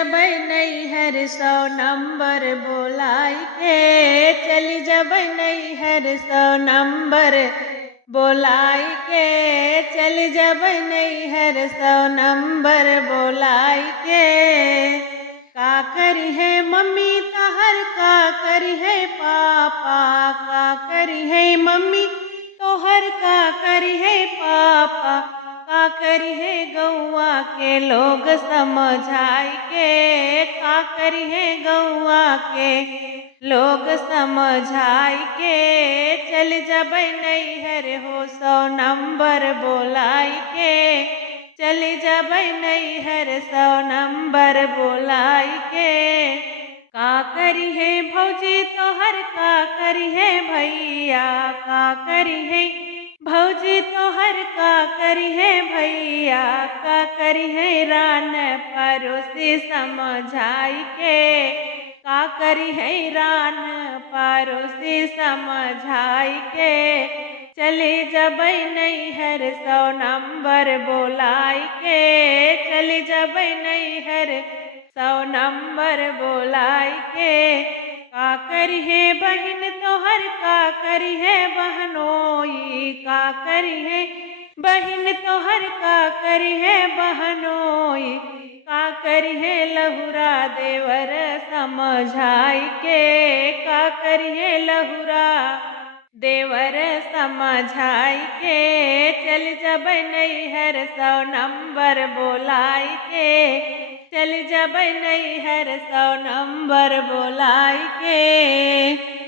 जबै नैहर 100 नंबर बोलाई के, चली जबै नैहर 100 नंबर बोलाई के, चली जबै नैहर 100 नंबर बोलाई के। का करी है मम्मी तहर, का करी है पापा, का करी है मम्मी तोहर, का करी है पापा, का करी है गौआ के लोग समझाई के, का करी है गौआ के लोग समझाई के। चल जबै नैहर हो 100 नंबर बोलाई के, चली जबै नैहर 100 नंबर बोलाई के। का करी है भौजी तोहर, का करी है भैया, का करी है भौजी तोहर, का करी है भैया, का करी है रान पड़ोसी समझाई के, का करी है रान पड़ोसी समझाई के। चली जबै नैहर 100 नंबर बोलाई के, चली जबै नैहर 100 नंबर बोलाई के। का करी है बहिन तोहर, का करी है बहनोई, का करी है बहिन तोहर, का करी है बहनोई, का करी है लहुरा देवर समझाई के, का करी है लहुरा देवर समझाई के। चल जबै नैहर 100 नंबर बोलाई के, चल जबै नैहर 100 नंबर बोलाई के।